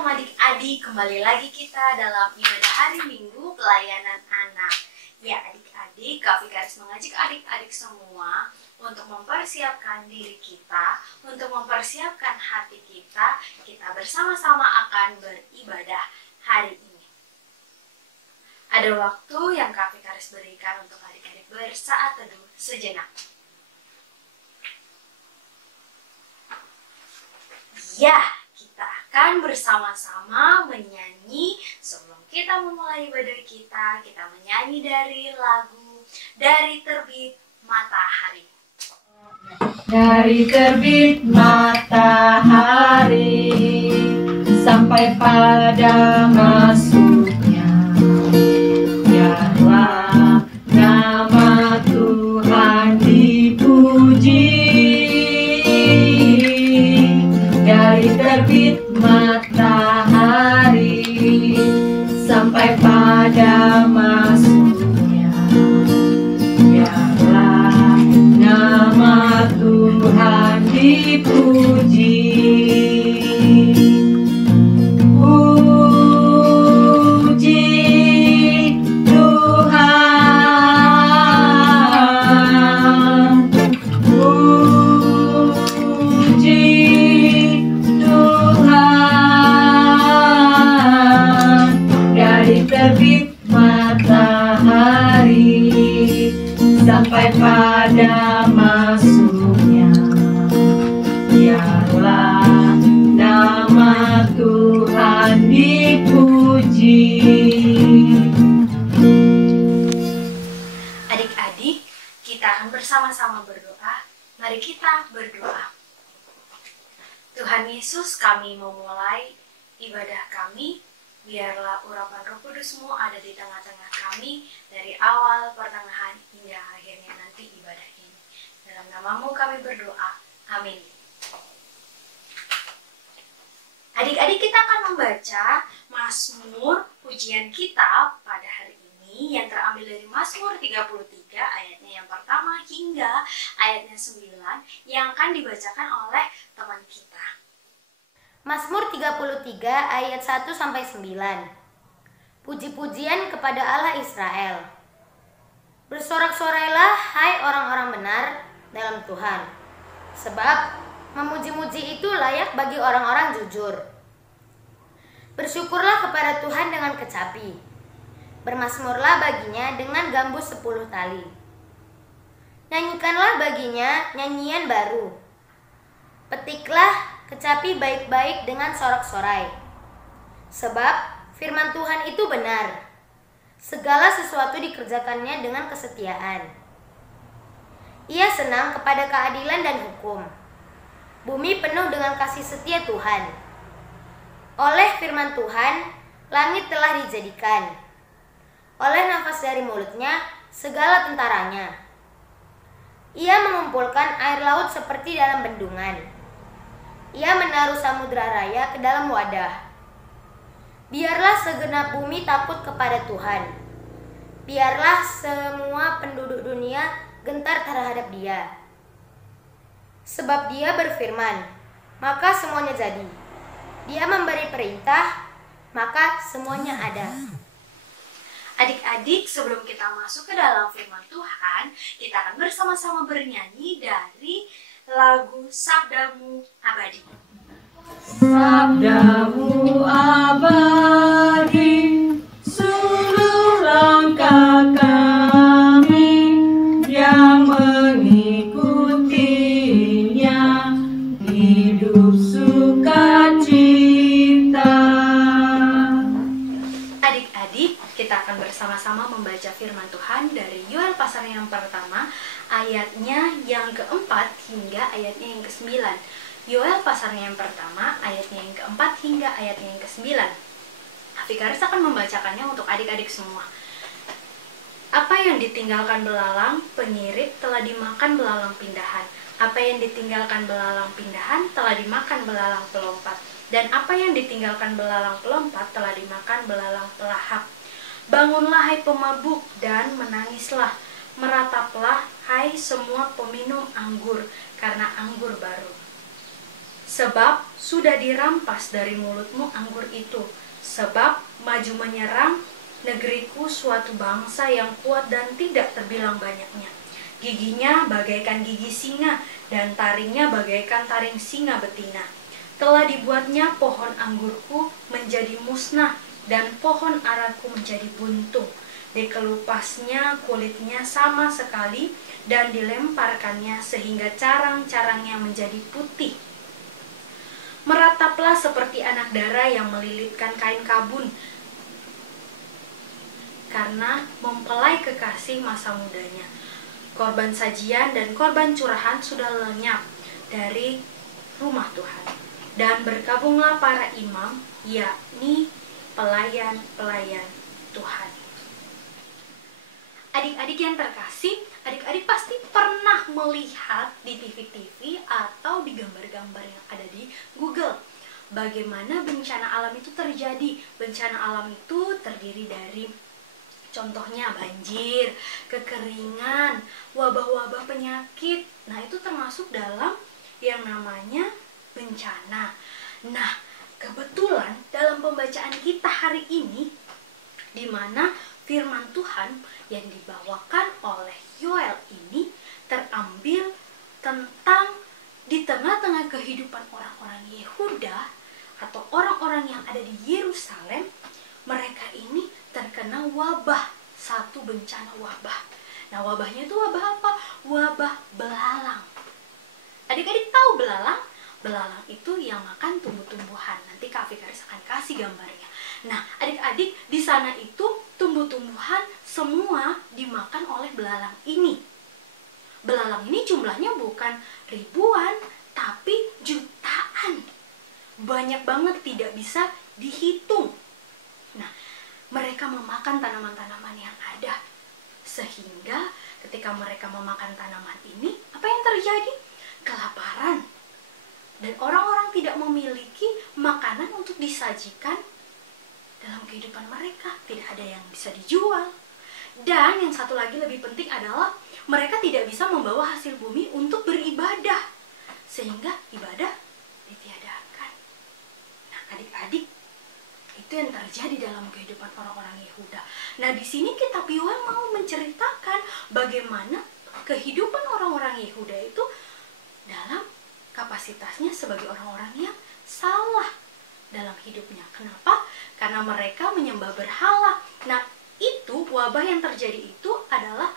Shalom adik-adik, kembali lagi kita dalam ibadah hari Minggu pelayanan anak. Ya adik-adik, Kak Vikaris mengajak adik-adik semua untuk mempersiapkan diri kita, untuk mempersiapkan hati kita bersama-sama akan beribadah hari ini. Ada waktu yang Kak Vikaris berikan untuk adik-adik bersaat teduh sejenak. Ya, kita akan bersama-sama menyanyi. Sebelum kita memulai ibadah kita menyanyi dari lagu Dari Terbit Matahari. Dari terbit matahari sampai pada masuknya, biarlah nama Tuhan dipuji. Dari terbit matahari sampai pada masuknya, biarlah nama Tuhan dipuji. Puji Tuhan, puji Tuhan. Dari terbit matahari sampai pada masuknya, biarlah nama Tuhan dipuji. Adik-adik, kita akan bersama-sama berdoa. Mari kita berdoa. Tuhan Yesus, kami memulai ibadah kami. Biarlah urapan Roh Kudus-Mu ada di tengah-tengah kami dari awal, pertengahan, hingga akhirnya nanti ibadah ini. Dalam nama-Mu kami berdoa. Amin. Adik-adik, kita akan membaca Mazmur pujian kita pada hari ini yang terambil dari Mazmur 33 ayatnya yang pertama hingga ayatnya 9 yang akan dibacakan oleh teman kita. Mazmur 33 ayat 1-9. Puji-pujian kepada Allah Israel. Bersorak-sorailah hai orang-orang benar dalam Tuhan, sebab memuji-muji itu layak bagi orang-orang jujur. Bersyukurlah kepada Tuhan dengan kecapi, bermazmurlah baginya dengan gambus 10 tali. Nyanyikanlah baginya nyanyian baru, petiklah kecapi baik-baik dengan sorak-sorai. Sebab firman Tuhan itu benar, segala sesuatu dikerjakannya dengan kesetiaan. Ia senang kepada keadilan dan hukum. Bumi penuh dengan kasih setia Tuhan. Oleh firman Tuhan, langit telah dijadikan. Oleh nafas dari mulutnya, segala tentaranya. Ia mengumpulkan air laut seperti dalam bendungan. Ia menaruh samudra raya ke dalam wadah. Biarlah segenap bumi takut kepada Tuhan. Biarlah semua penduduk dunia gentar terhadap Dia. Sebab Dia berfirman, maka semuanya jadi. Dia memberi perintah, maka semuanya ada. Adik-adik, sebelum kita masuk ke dalam firman Tuhan, kita akan bersama-sama bernyanyi dari lagu Sabdamu Abadi. Sabdamu abadi, seluruh langkah kami yang mengikutinya, hidup sukacita. Adik-adik, kita akan bersama-sama membaca firman Tuhan dari Yoel pasal yang pertama, ayatnya yang keempat hingga ayatnya yang ke-9. Yoel pasalnya yang pertama, ayatnya yang keempat hingga ayatnya yang ke-9. Vikaris akan membacakannya untuk adik-adik semua. Apa yang ditinggalkan belalang, pengirit telah dimakan belalang pindahan. Apa yang ditinggalkan belalang pindahan telah dimakan belalang pelompat. Dan apa yang ditinggalkan belalang pelompat telah dimakan belalang pelahap. Bangunlah hai pemabuk dan menangislah. Merataplah hai semua peminum anggur, karena anggur baru. Sebab sudah dirampas dari mulutmu anggur itu. Sebab maju menyerang negeriku suatu bangsa yang kuat dan tidak terbilang banyaknya. Giginya bagaikan gigi singa dan taringnya bagaikan taring singa betina. Telah dibuatnya pohon anggurku menjadi musnah dan pohon araku menjadi buntung. Dikelupasnya kulitnya sama sekali dan dilemparkannya sehingga carang-carangnya menjadi putih. Merataplah seperti anak dara yang melilitkan kain kabun, karena mempelai kekasih masa mudanya. Korban sajian dan korban curahan sudah lenyap dari rumah Tuhan. Dan bergabunglah para imam, yakni pelayan-pelayan Tuhan. Adik-adik yang terkasih, adik-adik pasti pernah melihat di TV-TV atau di gambar-gambar yang ada di Google bagaimana bencana alam itu terjadi. Bencana alam itu terdiri dari contohnya banjir, kekeringan, wabah-wabah penyakit. Nah, itu termasuk dalam yang namanya bencana. Nah, kebetulan dalam pembacaan kita hari ini, di mana firman Tuhan yang dibawakan oleh Yoel ini terambil tentang di tengah-tengah kehidupan orang-orang Yehuda atau orang-orang yang ada di Yerusalem. Mereka ini terkena wabah, satu bencana wabah. Nah, wabahnya itu wabah apa? Wabah belalang. Adik-adik tahu belalang? Belalang itu yang makan tumbuh-tumbuhan. Nanti Kak Fikaris akan kasih gambarnya. Nah, adik-adik, di sana itu tumbuh-tumbuhan semua dimakan oleh belalang ini. Belalang ini jumlahnya bukan ribuan, tapi jutaan. Banyak banget, tidak bisa dihitung. Nah, mereka memakan tanaman-tanaman yang ada. Sehingga ketika mereka memakan tanaman ini, apa yang terjadi? Kelaparan. Dan orang-orang tidak memiliki makanan untuk disajikan dalam kehidupan mereka. Tidak ada yang bisa dijual. Dan yang satu lagi lebih penting adalah mereka tidak bisa membawa hasil bumi untuk beribadah. Sehingga ibadah ditiadakan. Nah, adik-adik, itu yang terjadi dalam kehidupan orang-orang Yehuda. Nah, di sini kitab Yoel mau menceritakan bagaimana kehidupan orang-orang Yehuda itu dalam kapasitasnya sebagai orang-orang yang salah dalam hidupnya. Kenapa? Karena mereka menyembah berhala. Nah, itu wabah yang terjadi itu adalah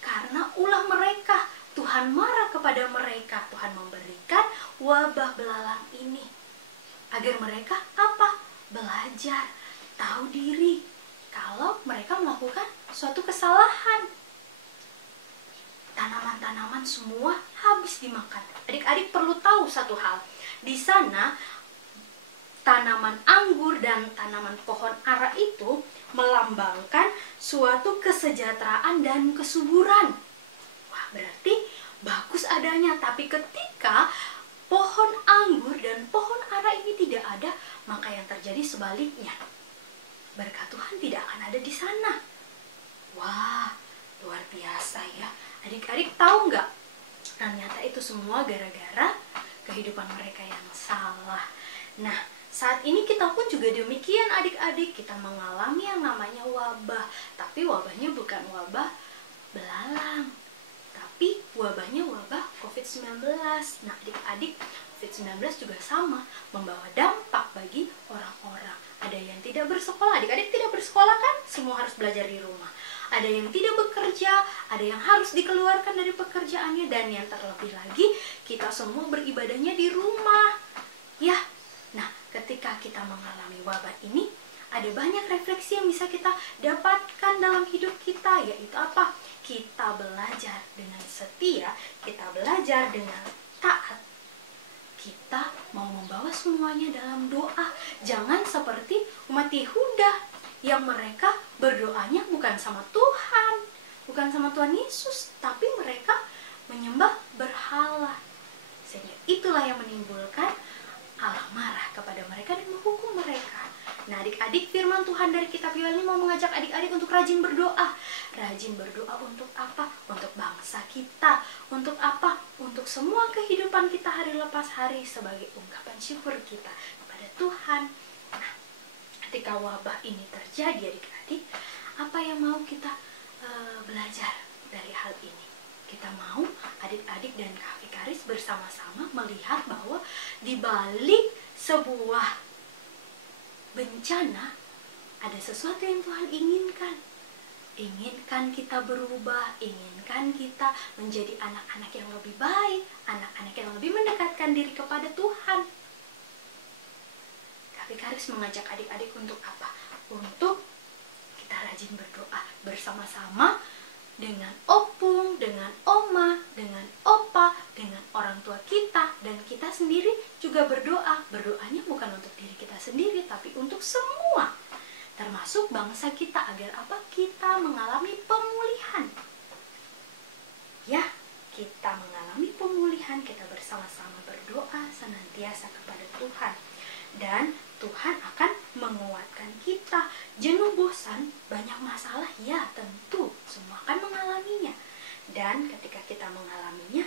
karena ulah mereka. Tuhan marah kepada mereka. Tuhan memberikan wabah belalang ini agar mereka apa? Belajar, tahu diri kalau mereka melakukan suatu kesalahan. Tanaman-tanaman semua habis dimakan. Adik-adik perlu tahu satu hal. Di sana tanaman anggur dan tanaman pohon ara itu melambangkan suatu kesejahteraan dan kesuburan. Wah, berarti bagus adanya. Tapi ketika pohon anggur dan pohon ara ini tidak ada, maka yang terjadi sebaliknya. Berkat Tuhan tidak akan ada di sana. Wah, luar biasa ya. Adik-adik tahu nggak? Ternyata itu semua gara-gara kehidupan mereka yang salah. Nah, saat ini kita pun juga demikian adik-adik. Kita mengalami yang namanya wabah. Tapi wabahnya bukan wabah belalang, tapi wabahnya wabah COVID-19. Nah, adik-adik, COVID-19 juga sama, membawa dampak bagi orang-orang. Ada yang tidak bersekolah, adik-adik tidak bersekolah kan? Semua harus belajar di rumah. Ada yang tidak bekerja, ada yang harus dikeluarkan dari pekerjaannya, dan yang terlebih lagi, kita semua beribadahnya di rumah. Ya, nah ketika kita mengalami wabah ini, ada banyak refleksi yang bisa kita dapatkan dalam hidup kita, yaitu apa? Kita belajar dengan setia, kita belajar dengan taat. Kita mau membawa semuanya dalam doa. Jangan seperti umat Yehuda yang mereka berdoanya bukan sama Tuhan, bukan sama Tuhan Yesus, tapi mereka menyembah berhala. Sehingga itulah yang menimbulkan Allah marah kepada mereka dan menghukum mereka. Nah, adik-adik, firman Tuhan dari kitab Yoel ini mau mengajak adik-adik untuk rajin berdoa. Rajin berdoa untuk apa? Untuk bangsa kita. Untuk apa? Untuk semua kehidupan kita hari lepas hari sebagai ungkapan syukur kita kepada Tuhan. Nah, ketika wabah ini terjadi adik-adik, apa yang mau kita belajar dari hal ini? Kita mau adik-adik dan Kak Vikaris bersama-sama melihat bahwa di balik sebuah bencana ada sesuatu yang Tuhan inginkan. Inginkan kita berubah, inginkan kita menjadi anak-anak yang lebih baik, anak-anak yang lebih mendekatkan diri kepada Tuhan. Kak Vikaris mengajak adik-adik untuk apa? Untuk kita rajin berdoa bersama-sama dengan opung, dengan oma, dengan opa, dengan orang tua kita, dan kita sendiri juga berdoa. Berdoanya bukan untuk diri kita sendiri, tapi untuk semua, termasuk bangsa kita, agar apa? Kita mengalami pemulihan. Ya, kita mengalami pemulihan, kita bersama-sama berdoa senantiasa kepada Tuhan. Dan Tuhan akan menguatkan kita. Jenuh, bosan, banyak masalah, ya tentu semua akan mengalaminya. Dan ketika kita mengalaminya,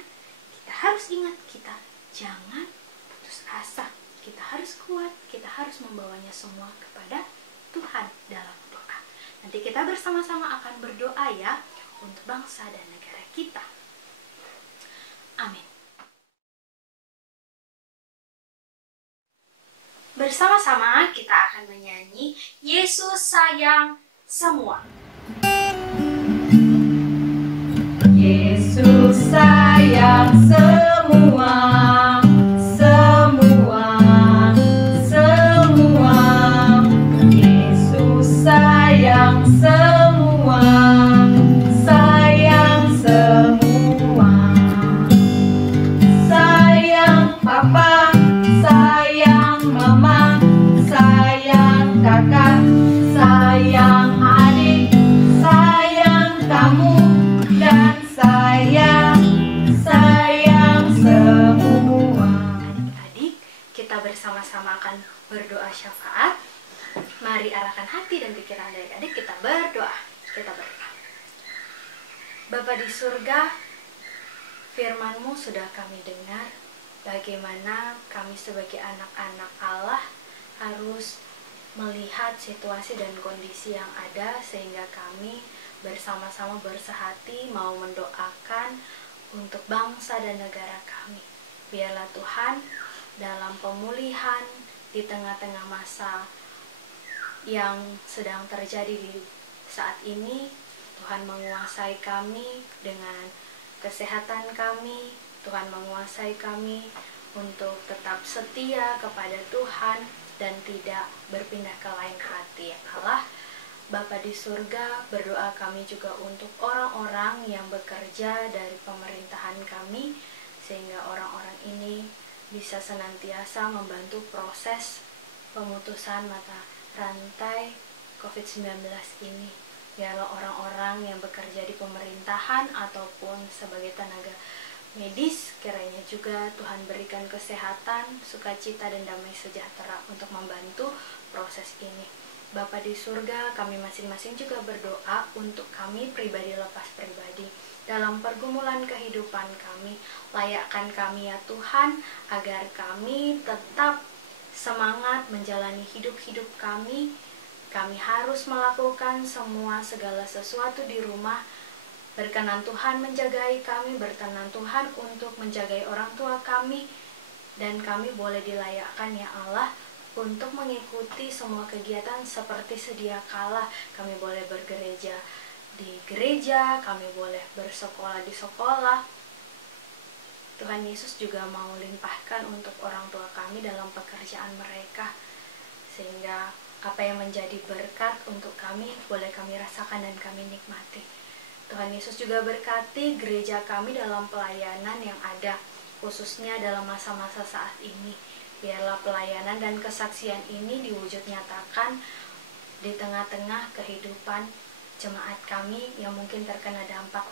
kita harus ingat, kita jangan putus asa. Kita harus kuat, kita harus membawanya semua kepada Tuhan dalam doa. Nanti kita bersama-sama akan berdoa ya untuk bangsa dan negara kita. Amin. Bersama-sama kita akan menyanyi Yesus Sayang Semua. Yesus sayang semua, semua, semua. Yesus sayang semua, sayang semua. Sayang papa, sayang mama, sayang kakak, sayang adik, sayang kamu, dan sayang semua. Adik-adik, kita bersama-sama akan berdoa syafaat. Mari arahkan hati dan pikiran adik-adik, kita berdoa. Kita berdoa. Bapa di surga, firman-Mu sudah kami dengar. Bagaimana kami sebagai anak-anak Allah harus melihat situasi dan kondisi yang ada, sehingga kami bersama-sama bersehati mau mendoakan untuk bangsa dan negara kami. Biarlah Tuhan dalam pemulihan di tengah-tengah masa yang sedang terjadi di saat ini, Tuhan menguasai kami dengan kesehatan kami. Tuhan menguasai kami untuk tetap setia kepada Tuhan dan tidak berpindah ke lain hati. Ya Allah, Bapa di surga, berdoa kami juga untuk orang-orang yang bekerja dari pemerintahan kami, sehingga orang-orang ini bisa senantiasa membantu proses pemutusan mata rantai COVID-19 ini. Biarlah orang-orang yang bekerja di pemerintahan ataupun sebagai tenaga medis, kiranya juga Tuhan berikan kesehatan, sukacita, dan damai sejahtera untuk membantu proses ini. Bapa di surga, kami masing-masing juga berdoa untuk kami pribadi lepas pribadi. Dalam pergumulan kehidupan kami, layakkan kami ya Tuhan, agar kami tetap semangat menjalani hidup-hidup kami. Kami harus melakukan segala sesuatu di rumah. Berkenan Tuhan menjagai kami, berkenan Tuhan untuk menjagai orang tua kami, dan kami boleh dilayakkan ya Allah untuk mengikuti semua kegiatan seperti sedia kala. Kami boleh bergereja di gereja, kami boleh bersekolah di sekolah. Tuhan Yesus juga mau limpahkan untuk orang tua kami dalam pekerjaan mereka, sehingga apa yang menjadi berkat untuk kami boleh kami rasakan dan kami nikmati. Tuhan Yesus juga berkati gereja kami dalam pelayanan yang ada, khususnya dalam masa-masa saat ini. Biarlah pelayanan dan kesaksian ini diwujud nyatakan di tengah-tengah kehidupan jemaat kami yang mungkin terkena dampak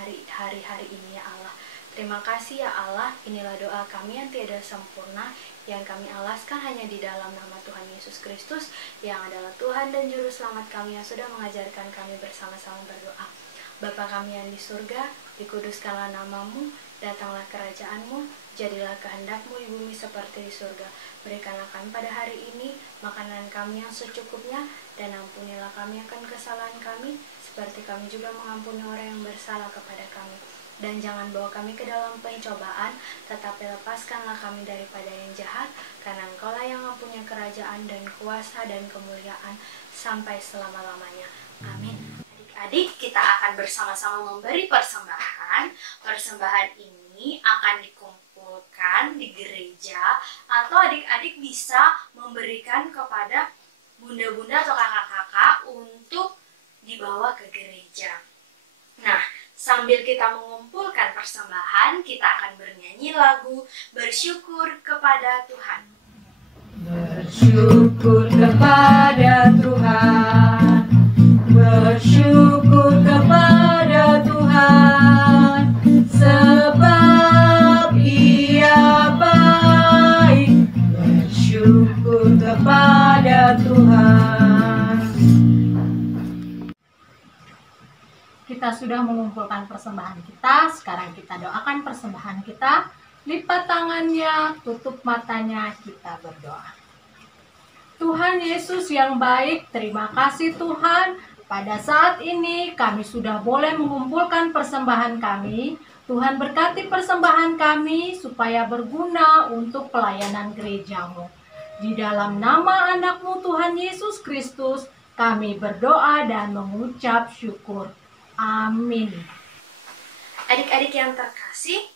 hari-hari ini ya Allah. Terima kasih ya Allah, inilah doa kami yang tiada sempurna, yang kami alaskan hanya di dalam nama Tuhan Yesus Kristus, yang adalah Tuhan dan Juru Selamat kami yang sudah mengajarkan kami bersama-sama berdoa. Bapa kami yang di surga, dikuduskanlah namamu, datanglah kerajaanmu, jadilah kehendakmu di bumi seperti di surga. Berikanlah kami pada hari ini makanan kami yang secukupnya, dan ampunilah kami akan kesalahan kami, seperti kami juga mengampuni orang yang bersalah kepada kami. Dan jangan bawa kami ke dalam pencobaan, tetapi lepaskanlah kami daripada yang jahat, karena Engkaulah yang mempunyai kerajaan dan kuasa dan kemuliaan sampai selama-lamanya. Amin. Adik-adik, kita akan bersama-sama memberi persembahan. Persembahan ini akan dikumpulkan di gereja, atau adik-adik bisa memberikan kepada bunda-bunda atau kakak-kakak untuk dibawa ke gereja. Nah, sambil kita mengumpulkan persembahan, kita akan bernyanyi lagu Bersyukur kepada Tuhan. Bersyukur kepada Tuhan, bersyukur kepada Tuhan, sebab Ia baik. Bersyukur kepada Tuhan. Kita sudah mengumpulkan persembahan kita, sekarang kita doakan persembahan kita. Lipat tangannya, tutup matanya, kita berdoa. Tuhan Yesus yang baik, terima kasih Tuhan. Pada saat ini kami sudah boleh mengumpulkan persembahan kami. Tuhan berkati persembahan kami supaya berguna untuk pelayanan gerejamu. Di dalam nama anak-Mu Tuhan Yesus Kristus, kami berdoa dan mengucap syukur. Amin. Adik-adik yang terkasih,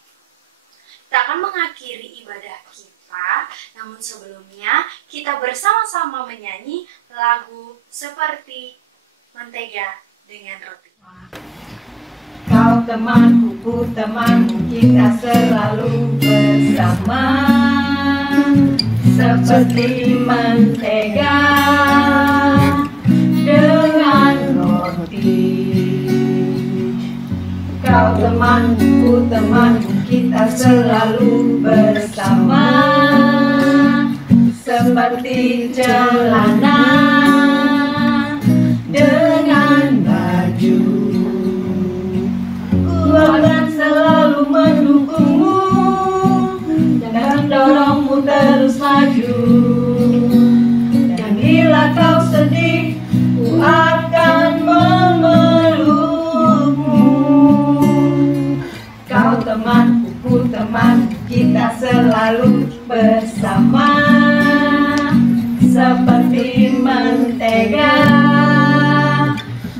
kita akan mengakhiri ibadah kita. Namun sebelumnya, kita bersama-sama menyanyi lagu seperti Mentega dengan Roti. Kau temanku, ku temanku, kita selalu bersama, seperti mentega dengan roti. Kau temanku, ku temanku, kita selalu bersama, seperti celana dengan baju. Ku akan selalu mendukungmu dan mendorongmu terus maju. Dan bila kau sedih, ku akan memelukmu. Kau temanku, ku temanku, kita selalu bersama, seperti mentega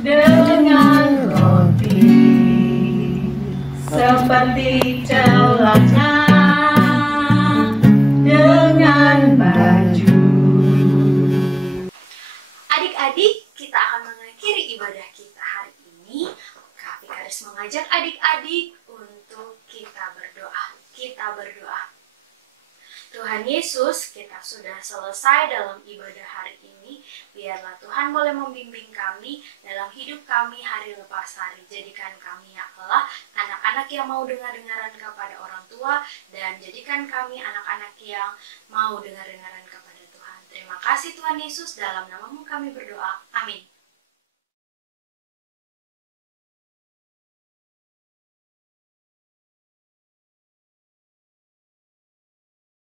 dengan roti, seperti celana dengan baju. Adik-adik, kita akan mengakhiri ibadah kita hari ini. Kak Vikaris mengajak adik-adik untuk kita berdoa. Kita berdoa. Tuhan Yesus, kita sudah selesai dalam ibadah hari ini. Biarlah Tuhan boleh membimbing kami dalam hidup kami hari lepas hari. Jadikan kami ya Allah, anak-anak yang mau dengar-dengaran kepada orang tua, dan jadikan kami anak-anak yang mau dengar-dengaran kepada Tuhan. Terima kasih Tuhan Yesus, dalam namamu kami berdoa. Amin.